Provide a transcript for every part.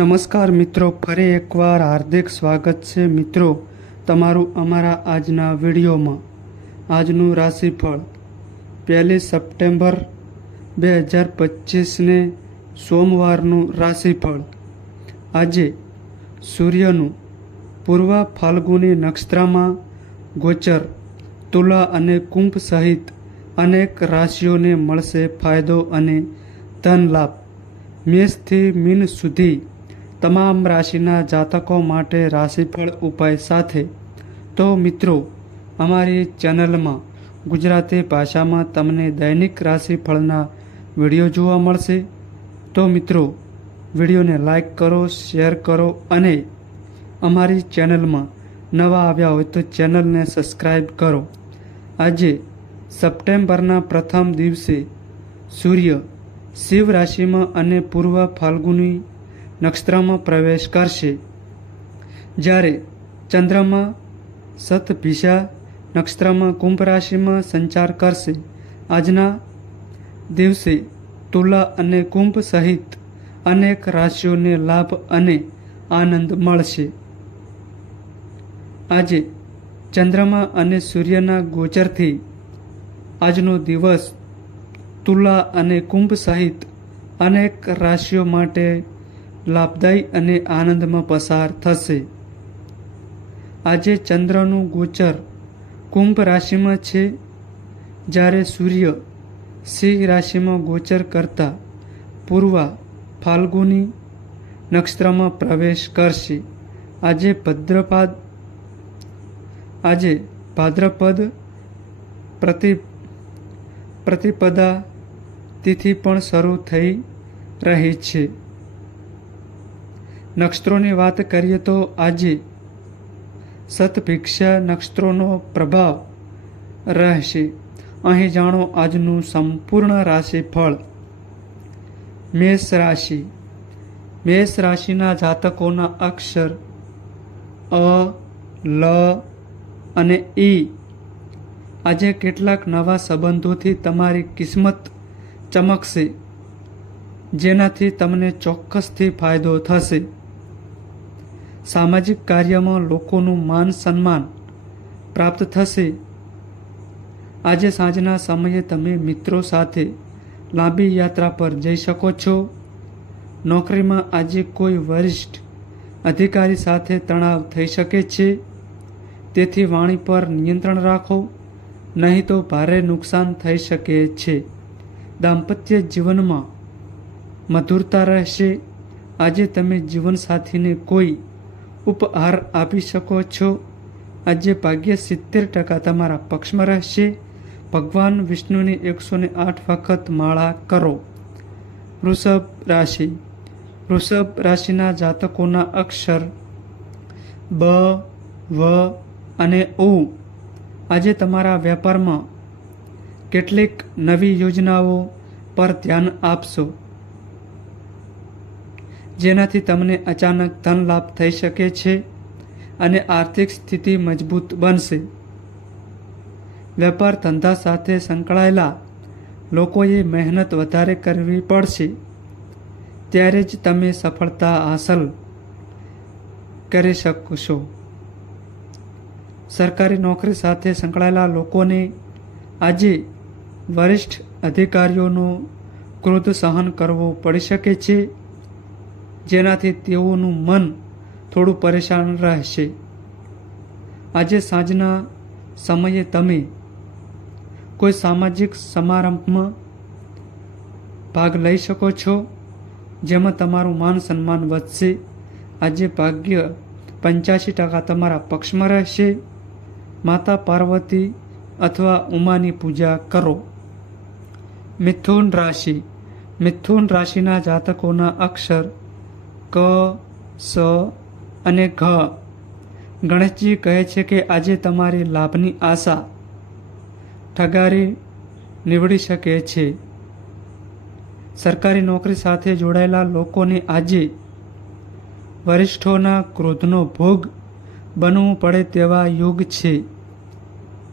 નમસ્કાર મિત્રો, ફરી એકવાર હાર્દિક સ્વાગત છે મિત્રો તમારું અમારા આજના વિડીયોમાં. આજનું રાશિફળ પહેલી સપ્ટેમ્બર બે હજાર પચીસને સોમવારનું રાશિફળ. આજે સૂર્યનું પૂર્વ ફાલ્ગુની નક્ષત્રમાં ગોચર, તુલા અને કુંભ સહિત અનેક રાશિઓને મળશે ફાયદો અને ધન લાભ મેષથી મીન સુધી તમામ રાશિના જાતકો માટે રાશિફળ ઉપાય સાથે. તો મિત્રો, અમારી ચેનલમાં ગુજરાતી ભાષામાં તમને દૈનિક રાશિફળના વીડિયો જોવા મળશે. તો મિત્રો, વિડીયોને લાઈક કરો, શેર કરો અને અમારી ચેનલમાં નવા આવ્યા હોય તો ચેનલને સબસ્ક્રાઈબ કરો. આજે સપ્ટેમ્બરના પ્રથમ દિવસે સૂર્ય શિવ રાશિમાં અને પૂર્વ ફાલ્ગુની નક્ષત્રમાં પ્રવેશ કરશે. જ્યારે ચંદ્રમા સતભિષા નક્ષત્રમાં કુંભ રાશિમાં સંચાર કરશે. આજના દિવસે તુલા અને કુંભ સહિત અનેક રાશિઓને લાભ અને આનંદ મળશે. આજે ચંદ્રમા અને સૂર્યના ગોચરથી આજનો દિવસ તુલા અને કુંભ સહિત અનેક રાશિઓ માટે લાભદાયી અને આનંદમાં પસાર થશે. આજે ચંદ્રનું ગોચર કુંભ રાશિમાં છે, જ્યારે સૂર્ય સિંહ રાશિમાં ગોચર કરતા પૂર્વા ફાલ્ગુની નક્ષત્રમાં પ્રવેશ કરશે. આજે ભદ્રપાદ, આજે ભાદ્રપદ પ્રતિ, પ્રતિપદા તિથિ પણ શરૂ થઈ રહી છે. નક્ષત્રોની વાત કરીએ તો આજે સતભિક્ષા નક્ષત્રોનો પ્રભાવ રહેશે. અહીં જાણો આજનું સંપૂર્ણ રાશિફળ. મેષ રાશિ. મેષ રાશિના જાતકોના અક્ષર અ, લ અને ઈ આજે કેટલાક નવા સંબંધોથી તમારી કિસ્મત ચમકશે, જેનાથી તમને ચોક્કસથી ફાયદો થશે. સામાજિક કાર્યમાં લોકોનું માન સન્માન પ્રાપ્ત થશે. આજે સાંજના સમયે તમે મિત્રો સાથે લાંબી યાત્રા પર જઈ શકો છો. નોકરીમાં આજે કોઈ વરિષ્ઠ અધિકારી સાથે તણાવ થઈ શકે છે. તેથી વાણી પર નિયંત્રણ રાખો, નહીં તો ભારે નુકસાન થઈ શકે છે. દાંપત્ય જીવનમાં મધુરતા રહેશે. આજે તમે જીવનસાથીને કોઈ ઉપહાર આપી શકો છો. આજે ભાગ્ય સિત્તેર ટકા તમારા પક્ષમાં રહેશે. ભગવાન વિષ્ણુની એકસો ને આઠ વખત માળા કરો. વૃષભ રાશિ. વૃષભ રાશિના જાતકોના અક્ષર બ, વ અને ઉ. આજે તમારા વેપારમાં કેટલીક નવી યોજનાઓ પર ધ્યાન આપશો. જેનાથી તમને અચાનક ધન લાભ થઈ શકે છે અને આર્થિક સ્થિતિ મજબૂત બનશે. વેપાર ધંધા સાથે સંકળાયેલા લોકોએ મહેનત વધારે કરવી પડશે. ત્યારે જ તમે સફળતા હાંસલ કરી શકશો. સરકારી નોકરી સાથે સંકળાયેલા લોકોને આજે વરિષ્ઠ અધિકારીઓનો ક્રોધ સહન કરવો પડી શકે છે. જેનાથી તેઓનું મન થોડું પરેશાન રહેશે. આજે સાંજના સમયે તમે કોઈ સામાજિક સમારંભમાં ભાગ લઈ શકો છો, જેમાં તમારું માન સન્માન વધશે. આજે ભાગ્ય પંચ્યાસી ટકા તમારા પક્ષમાં રહેશે. માતા પાર્વતી અથવા ઉમાની પૂજા કરો. મિથુન રાશિ. મિથુન રાશિના જાતકોના અક્ષર ક, સ અને ઘ. ગણેશજી કહે છે કે આજે તમારી લાભની આશા ઠગારી નીવડી શકે છે. સરકારી નોકરી સાથે જોડાયેલા લોકોને આજે વરિષ્ઠોના ક્રોધનો ભોગ બનવું પડે તેવા યોગ છે.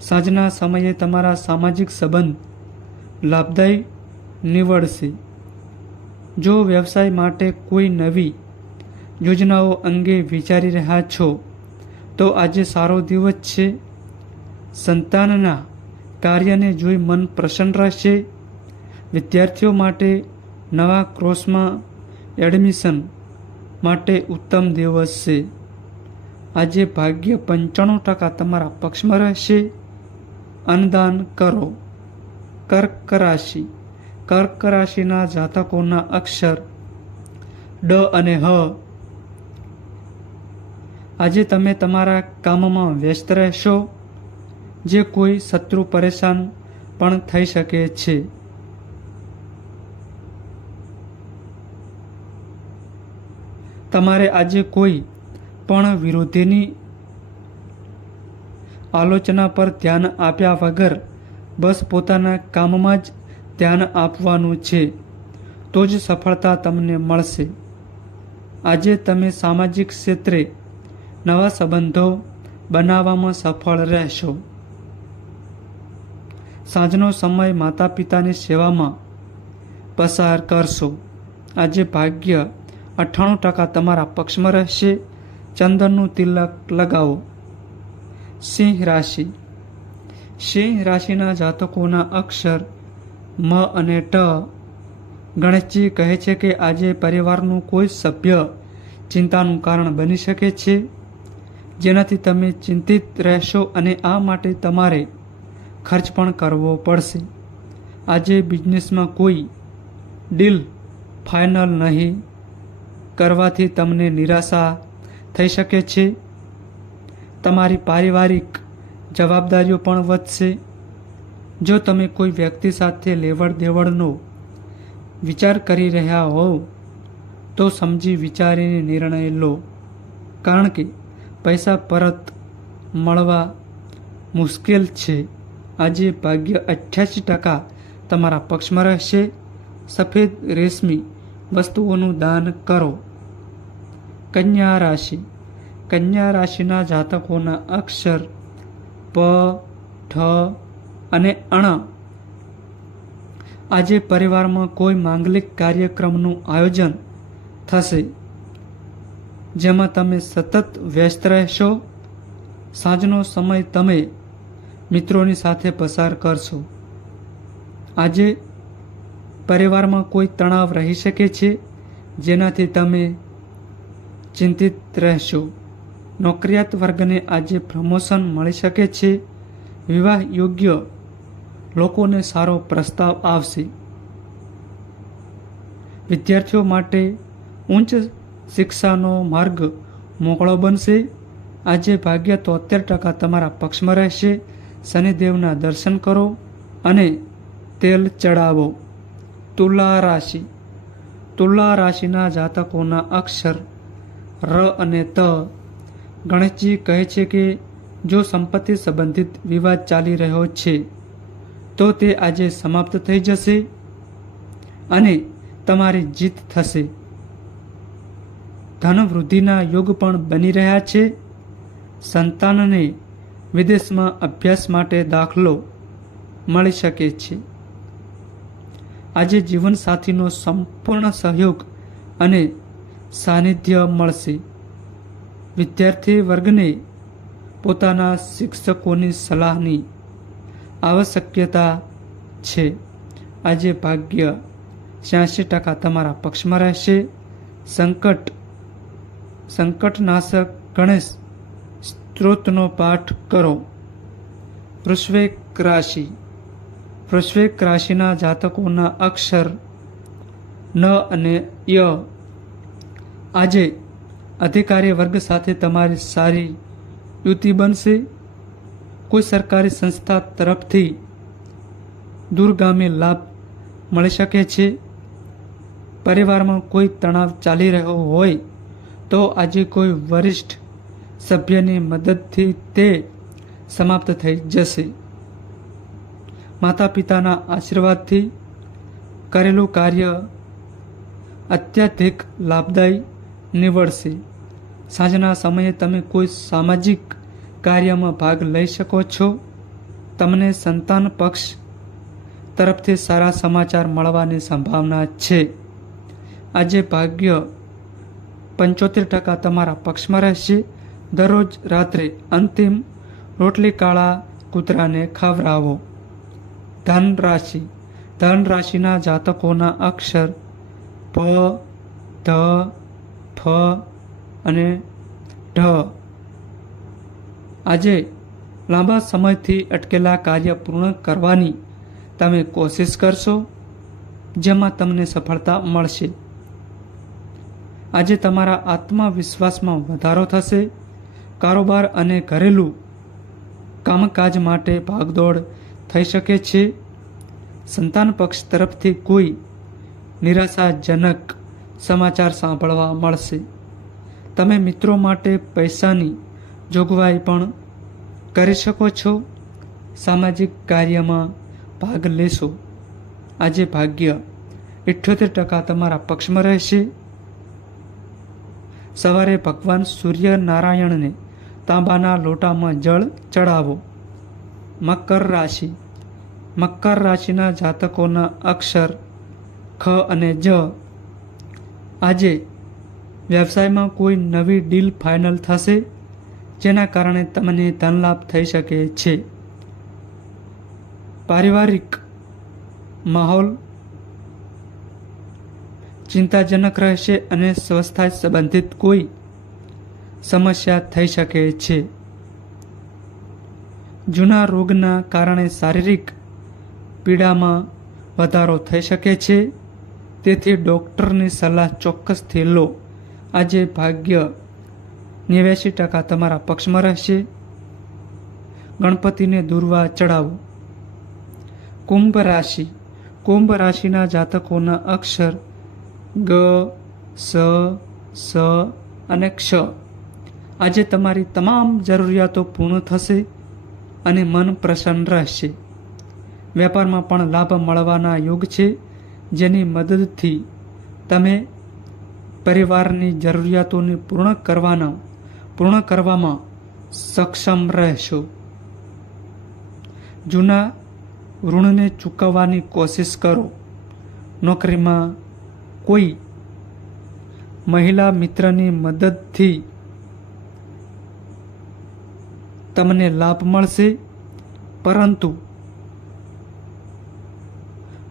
સાંજના સમયે તમારા સામાજિક સંબંધ લાભદાયી નીવડશે. જો વ્યવસાય માટે કોઈ નવી યોજનાઓ અંગે વિચારી રહ્યા છો, તો આજે સારો દિવસ છે. સંતાનના કાર્યને જોઈ મન પ્રસન્ન રહેશે. વિદ્યાર્થીઓ માટે નવા ક્રોસમાં એડમિશન માટે ઉત્તમ દિવસ છે. આજે ભાગ્ય પંચાણું ટકા તમારા પક્ષમાં રહેશે. અનદાન કરો. કર્ક રાશિ. કર્ક રાશિના જાતકોના અક્ષર ડ અને હ આજે તમે તમારા કામમાં વ્યસ્ત રહેશો, જે કોઈ શત્રુ પરેશાન પણ થઈ શકે છે. તમારે આજે કોઈ પણ વિરોધીની આલોચના પર ધ્યાન આપ્યા વગર બસ પોતાના કામમાં જ ધ્યાન આપવાનું છે, તો જ સફળતા તમને મળશે. આજે તમે સામાજિક ક્ષેત્રે નવા સંબંધો બનાવવામાં સફળ રહેશો. સાંજનો સમય માતા પિતાની સેવામાં પસાર કરશો. આજે ભાગ્ય અઠ્ઠાણું ટકા તમારા પક્ષમાં રહેશે. ચંદનનું તિલક લગાવો. સિંહ રાશિ. સિંહ રાશિના જાતકોના અક્ષર મ અને ટ ગણેશજી કહે છે કે આજે પરિવારનું કોઈ સભ્ય ચિંતાનું કારણ બની શકે છે. જેનાથી તમે ચિંતિત રહેશો અને આ માટે તમારે ખર્ચ પણ કરવો પડશે. આજે બિઝનેસમાં કોઈ ડીલ ફાઇનલ નહીં કરવાથી તમને નિરાશા થઈ શકે છે. તમારી પારિવારિક જવાબદારીઓ પણ વધશે. જો તમે કોઈ વ્યક્તિ સાથે લેવડ દેવડનો વિચાર કરી રહ્યા હોવ, તો સમજી વિચારીને નિર્ણય લો. કારણ કે પૈસા પરત મળવા મુશ્કેલ છે. આજે ભાગ્ય અઠ્યાસી ટકા તમારા પક્ષમાં રહેશે. સફેદ રેશમી વસ્તુઓનું દાન કરો. કન્યા રાશિ. કન્યા રાશિના જાતકોના અક્ષર પ, ઠ અને અણ. આજે પરિવારમાં કોઈ માંગલિક કાર્યક્રમનું આયોજન થશે. જેમાં તમે સતત વ્યસ્ત રહેશો. સાંજનો સમય તમે મિત્રોની સાથે પસાર કરશો. આજે પરિવારમાં કોઈ તણાવ રહી શકે છે? જેનાથી તમે ચિંતિત રહેશો. નોકરિયાત વર્ગને આજે પ્રમોશન મળી શકે છે. વિવાહ યોગ્ય લોકોને સારો પ્રસ્તાવ આવશે. વિદ્યાર્થીઓ માટે ઉચ્ચ શિક્ષાનો માર્ગ મોકળો બનશે. આજે ભાગ્ય તોતેર ટકા તમારા પક્ષમાં રહેશે. શનિદેવના દર્શન કરો અને તેલ ચડાવો. તુલા રાશિ. તુલા રાશિના જાતકોના અક્ષર ર અને ત. ગણેશજી કહે છે કે જો સંપત્તિ સંબંધિત વિવાદ ચાલી રહ્યો છે, તો તે આજે સમાપ્ત થઈ જશે અને તમારી જીત થશે. ધન વૃદ્ધિના યોગ પણ બની રહ્યા છે. સંતાનને વિદેશમાં અભ્યાસ માટે દાખલો મળી શકે છે. આજે જીવનસાથીનો સંપૂર્ણ સહયોગ અને સાનિધ્ય મળશે. વિદ્યાર્થી વર્ગને પોતાના શિક્ષકોની સલાહની આવશ્યકતા છે. આજે ભાગ્ય છ્યાસી ટકા તમારા પક્ષમાં રહેશે. સંકટ સંકટનાશક ગણેશ, સ્ત્રોતનો પાઠ કરો. વૃશ્વેક રાશિ. વૃશ્વેક રાશિના જાતકોના અક્ષર ન અને ય. આજે અધિકારી વર્ગ સાથે તમારી સારી યુતિ બનશે. કોઈ સરકારી સંસ્થા તરફથી દૂરગામી લાભ મળી શકે છે. પરિવારમાં કોઈ તણાવ ચાલી રહ્યો હોય તો આજે કોઈ વરિષ્ઠ સભ્યની મદદથી તે સમાપ્ત થઈ જશે. માતા પિતાના આશીર્વાદથી કરેલું કાર્ય અત્યધિક લાભદાયી નીવડશે. સાંજના સમયે તમે કોઈ સામાજિક કાર્યમાં ભાગ લઈ શકો છો? તમને સંતાન પક્ષ તરફથી સારા સમાચાર મળવાની સંભાવના છે. આજે ભાગ્ય પંચોતેર ટકા તમારા પક્ષમાં રહેશે. દરરોજ રાત્રે અંતિમ રોટલી કાળા કૂતરાને ખવડાવો. ધન રાશિ ધન રાશિના જાતકોના અક્ષર પ, ધ, ફ અને ઢ. આજે લાંબા સમયથી અટકેલા કાર્ય પૂર્ણ કરવાની તમે કોશિશ કરશો, જેમાં તમને સફળતા મળશે. આજે તમારા આત્મવિશ્વાસમાં વધારો થશે. કારોબાર અને ઘરેલું કામકાજ માટે ભાગદોડ થઈ શકે છે. સંતાન પક્ષ તરફથી કોઈ નિરાશાજનક સમાચાર સાંભળવા મળશે. તમે મિત્રો માટે પૈસાની જોગવાઈ પણ કરી શકો છો. સામાજિક કાર્યમાં ભાગ લેશો. આજે ભાગ્ય ઇઠ્યોતેર ટકા તમારા પક્ષમાં રહેશે. સવારે ભગવાન સૂર્યનારાયણને તાંબાના લોટામાં જળ ચડાવો. મકર રાશિ. મકર રાશિના જાતકોના અક્ષર ખ અને જ. આજે વ્યવસાયમાં કોઈ નવી ડીલ ફાઇનલ થશે? જેના કારણે તમને ધનલાભ થઈ શકે છે. પારિવારિક માહોલ ચિંતાજનક રહેશે અને સ્વસ્થતા સંબંધિત કોઈ સમસ્યા થઈ શકે છે. જૂના રોગના કારણે શારીરિક પીડામાં વધારો થઈ શકે છે. તેથી ડૉક્ટરની સલાહ ચોક્કસથી લો. આજે ભાગ્ય નેવ્યાસી ટકા તમારા પક્ષમાં રહેશે. ગણપતિને દુર્વા ચડાવો કુંભ રાશિ. કુંભ રાશિના જાતકોના અક્ષર ગ, સ સ અને ક્ષ. આજે તમારી તમામ જરૂરિયાતો પૂર્ણ થશે અને મન પ્રસન્ન રહેશે. વેપારમાં પણ લાભ મળવાના યોગ છે, જેની મદદથી તમે પરિવારની જરૂરિયાતોને પૂર્ણ કરવાના, પૂર્ણ કરવામાં સક્ષમ રહેશો. જૂના ઋણને ચૂકવવાની કોશિશ કરો. નોકરીમાં કોઈ મહિલા મિત્રની મદદથી તમને લાભ મળશે? પરંતુ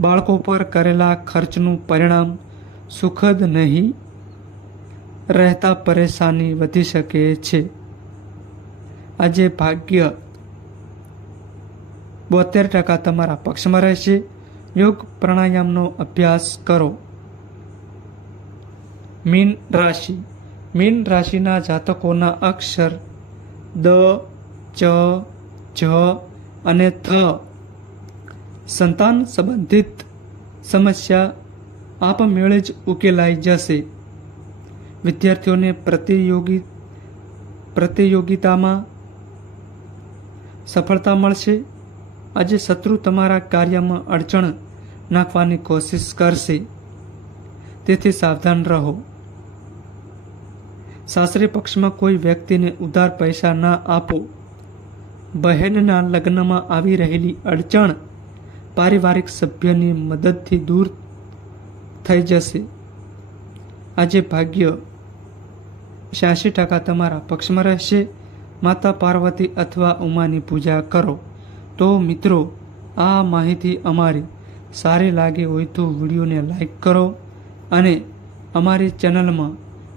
બાળકો પર કરેલા ખર્ચનું પરિણામ સુખદ નહીં, રહેતા પરેશાની વધી શકે છે. આજે ભાગ્ય બોતેર ટકા તમારા પક્ષમાં રહેશે. યોગ પ્રાણાયામનો અભ્યાસ કરો. મીન રાશિ. મીન રાશિના જાતકોના અક્ષર દ, ચ, જ અને થ. સંતાન સંબંધિત સમસ્યા આપમેળે જ ઉકેલાઈ જશે. વિદ્યાર્થીઓને પ્રતિયોગી, પ્રતિયોગિતામાં સફળતા મળશે. આજે શત્રુ તમારા કાર્યમાં અડચણ નાખવાની કોશિશ કરશે. તેથી સાવધાન રહો. સાસરી પક્ષમાં કોઈ વ્યક્તિને ઉધાર પૈસા ના આપો. બહેનના લગ્નમાં આવી રહેલી અડચણ પારિવારિક સભ્યની મદદથી દૂર થઈ જશે. આજે ભાગ્ય છ્યાસી ટકા તમારા પક્ષમાં રહેશે. માતા પાર્વતી અથવા ઉમાની પૂજા કરો. તો મિત્રો, આ માહિતી અમારી સારી લાગી હોય તો વિડીયોને લાઈક કરો અને અમારી ચેનલમાં